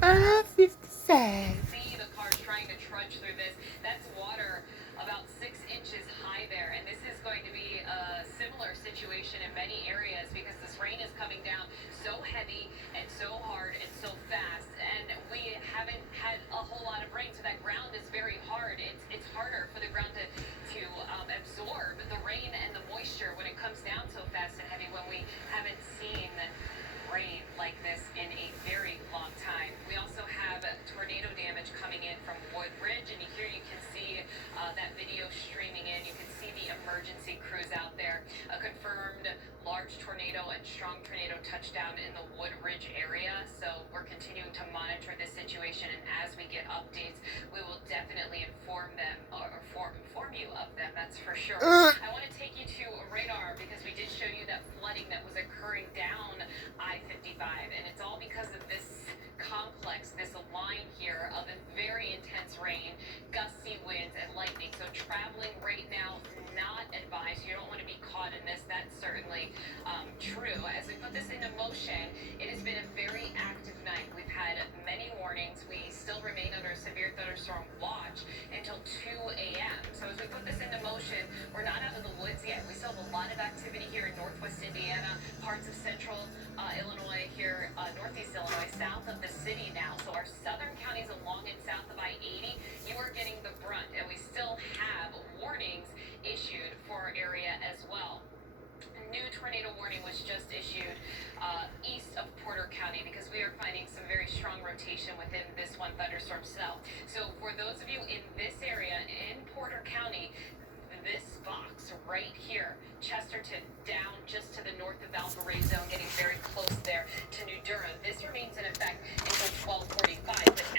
57. See the cars trying to trudge through this. That's water about 6 inches high there, and this is going to be a similar situation in many areas because this rain is coming down so heavy and so hard and so fast, and we haven't had a whole lot of rain, so that ground is very hard. It's harder for the ground to absorb the rain and the moisture when it comes down so fast and heavy when we haven't seen rain like this in a very long time. We also have tornado damage coming in from Woodridge, and here you can see that video streaming in. You can see the emergency crews out there. A confirmed large tornado and strong tornado touchdown in the Woodridge area. So we're continuing to monitor this situation, and as we get updates, we will definitely inform them or inform you of them. That's for sure. I want to take you to radar because we did show you that flooding that was occurring down I-55, and it's all because of this complex, this line here of a very intense rain, gusty winds, and lightning. So traveling right now, not advised. You don't want to be caught in this. That's certainly true. As we put this into motion, it has been a very active night. We've had many warnings. We still remain under a severe thunderstorm watch until 2 a.m. So as we put this into motion, we're not out of the woods yet. We still have a lot of activity here in northwest Indiana, parts of central Illinois here, northeast Illinois, south of the city now. So our southern counties along and south of I-80, you are getting the brunt, and we still have warnings issued for our area as well. A new tornado warning was just issued east of Porter County because we are finding some very strong rotation within this one thunderstorm cell. So for those of you in this area in Porter County, this box right here, Chesterton, down just to the north of Valparaiso, getting very close there to New Durham. This remains in effect until 12:45.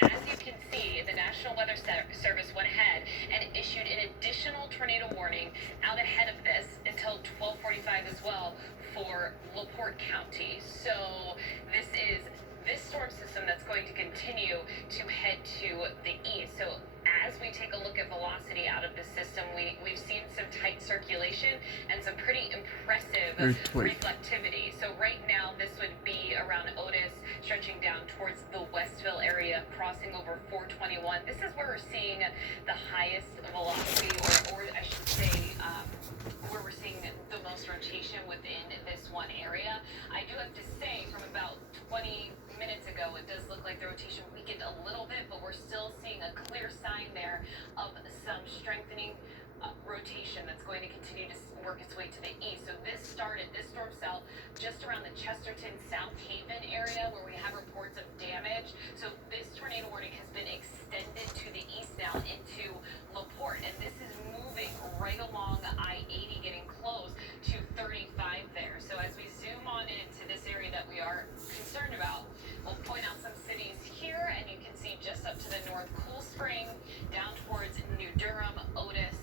But as you can see, the National Weather Service went ahead and issued an additional tornado warning out ahead of this until 12:45 as well for LaPorte County. So this storm system that's going to continue to head to the east. So as we take a look at velocity out of the system, we've seen some tight circulation and some pretty impressive reflectivity. So right now, this would be around Otis, stretching down towards the Westville area, crossing over 421. This is where we're seeing the highest velocity, or I should say, where we're seeing the most rotation within this one area. I do have to say, from about 20 minutes ago, it does look like the rotation weakened a little bit, but we're still seeing a clear sign there of some strengthening rotation that's going to continue to work its way to the east. So this storm cell just around the Chesterton, South Haven area where we have reports of damage. So this tornado warning has been extended to the east now into LaPorte, and this is moving right along I-80, getting close to 35 there. So as we zoom on into this area that we are concerned about, we'll point out some cities here, and you can see just up to the north, Cool Spring, down towards New Durham, Otis,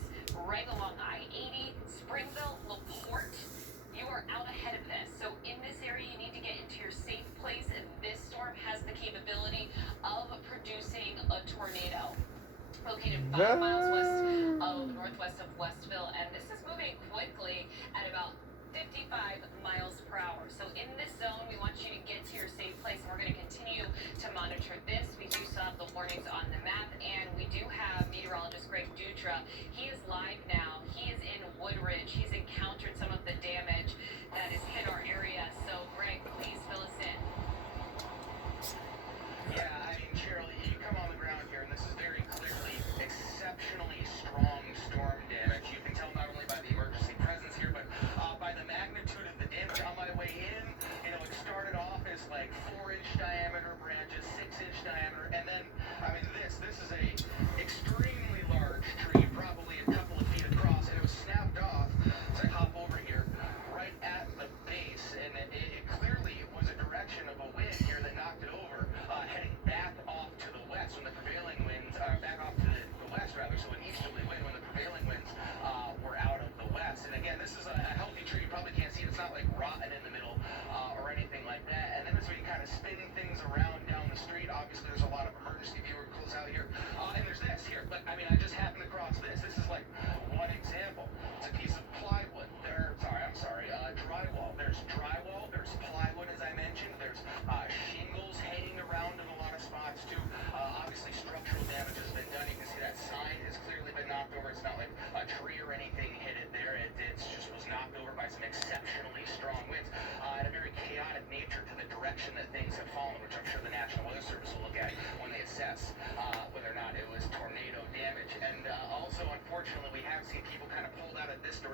right along I-80, Springville, LaPorte. You are out ahead of this. So in this area, you need to get into your safe place, and this storm has the capability of producing a tornado. Located 5 miles northwest of Westville, and this is moving quickly at about 55 miles per hour. So in this zone, we want you to get to your safe place, and we're going to continue to monitor this. We do still have the warnings on the map, and we do have meteorologist Greg Dutra. He is live now. He is in Woodridge. He's encountered some of the damage that has hit our area. So Greg, please fill us in. Yeah, I mean, Cheryl, you come on the ground here, and this is very clearly exceptionally strong storm damage. You can tell not only by the emergency presence here, but by the magnitude of the damage on my way in. You know, it started off as like 4-inch diameter branches,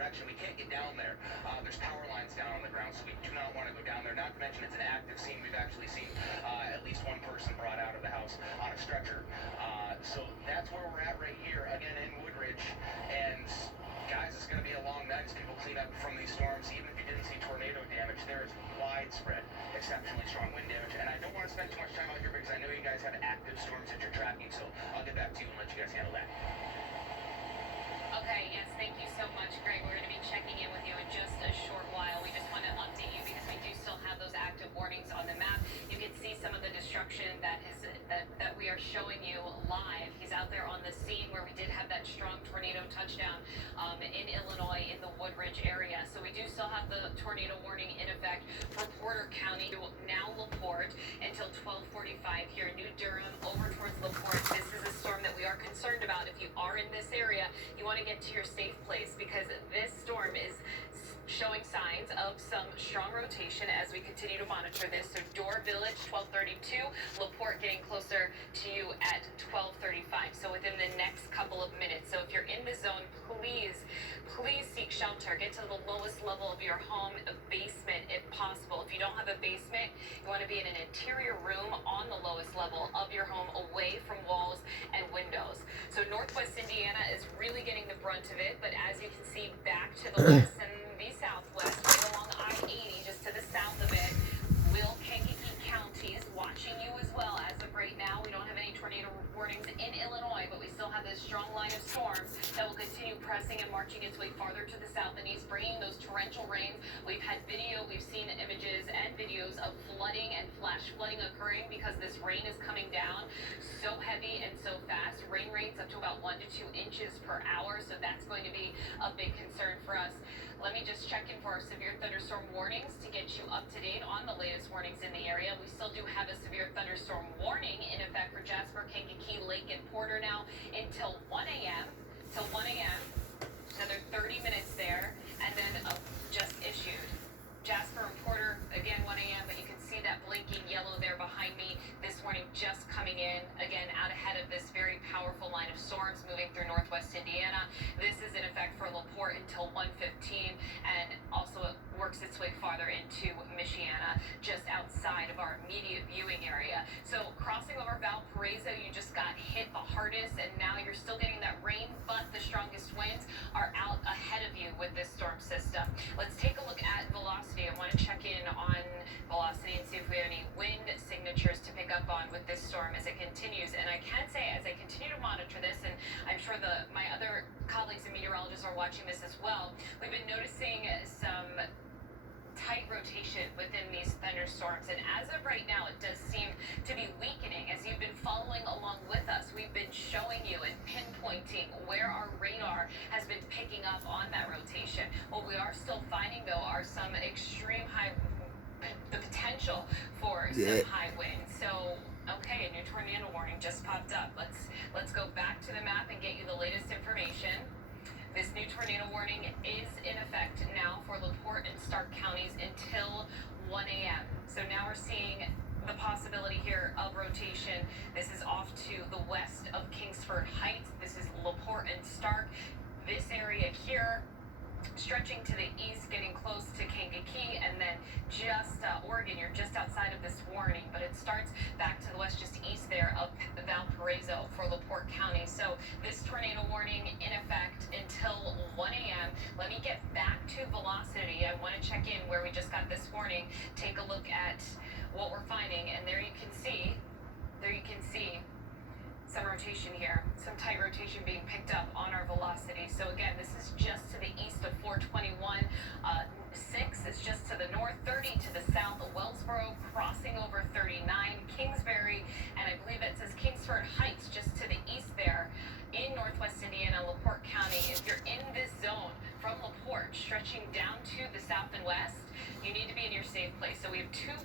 protection. We can't get down there. There's power lines down on the ground, so we do not want to go down there. Not to mention it's an active scene. We've actually seen at least one person brought out of the house on a stretcher. So that's where we're at right here, again in Woodridge. And guys, it's going to be a long night as people clean up from these storms. Even if you didn't see tornado damage, there is widespread, exceptionally strong wind damage. And I don't want to spend too much time out here because I know you guys have active storms that you're tracking. So I'll get back to you and let you guys handle that. Okay, yes, thank you so much, Greg. We're going to be checking in with you in just a short while. We just want to update you because we do still have those active warnings on the map. You can see some of the destruction that we are showing you live. He's out there on the scene where we did have that strong tornado touchdown in Illinois in the Woodridge area. So we do still have the tornado warning in effect for Porter County, now LaPorte, until 12:45 here. New Durham over towards LaPorte. This is a storm that we are concerned about. If you are in this area, you want to get to your safe place because this storm is showing signs of some strong rotation as we continue to monitor this. So Door Village, 12:32, LaPorte getting closer to you at 12:35. So within the next couple of minutes. So if you're in the zone, please seek shelter. Get to the lowest level of your home, a basement if possible. If you don't have a basement, you want to be in an interior room on the lowest level of your home, away from walls and windows. So Northwest Indiana is really getting the brunt of it, but as you can see back to the west and the southwest, right along I-80, just to the south of it, Will Kankakee County is watching you as well. As of right now, we don't have any tornado warnings in Illinois, but we still have this strong line of storms that will continue pressing and marching its way farther to the south and east, bringing those torrential rains. We've had video, we've seen images and videos of flooding and flash flooding occurring because this rain is coming down so heavy and so fast. Rain rates up to about 1 to 2 inches per hour, so that's going to be a big concern for us. Let me just check in for our severe thunderstorm warnings to get you up to date on the latest warnings in the area. We still do have a severe thunderstorm warning in effect for Jasper, Kankakee, Lake, and Porter now until 1 a.m. Till 1 a.m. Another 30 minutes there, and then just issued. Jasper and Porter, again, 1 a.m., but you can see that blinking yellow there behind me this morning just coming in, again, out ahead of this very powerful line of storms moving through northwest Indiana. This is in effect for LaPorte until 1:15, and also it works its way farther into Michiana, just outside of our immediate viewing area. So crossing over Valparaiso, you just got hit the hardest, and now you're still getting that rain, but the strongest winds are out ahead of you with this storm system. Let's take a look at velocity. I want to check in on velocity and see if we have any wind signatures to pick up on with this storm as it continues. And I can say, as I continue to monitor this, and I'm sure my other colleagues and meteorologists are watching this as well, we've been noticing some tight rotation within these thunderstorms, and as of right now it does seem to be weakening. As you've been following along with us, we've been showing you and pinpointing where our radar has been picking up on that rotation. What we are still finding though are some extreme high, the potential for some high winds. So okay, a new tornado warning just popped up. Let's go back to the map and get you the latest information. This new tornado warning is in effect now for LaPorte and Stark counties until 1 a.m. So now we're seeing the possibility here of rotation. This is off to the west of Kingsford Heights. This is LaPorte and Stark. This area here stretching to the east, getting close to Kankakee, and then just Oregon, you're just outside of this warning, but it starts back to the west, just east there of Valparaiso for LaPorte County. So this tornado warning in effect until 1 a.m. Let me get back to velocity. I want to check in where we just got this warning. Take a look at what we're finding, and there you can see some rotation here, some tight rotation being picked up on our velocity. So again, this is just to the east of 421. 6 is just to the north, 30 to the south of Wellsboro, crossing over 39, Kingsbury, and I believe it says Kingsford Heights just to the east there in northwest Indiana, LaPorte County. If you're in this zone from LaPorte stretching down to the south and west, you need to be in your safe place. So we have two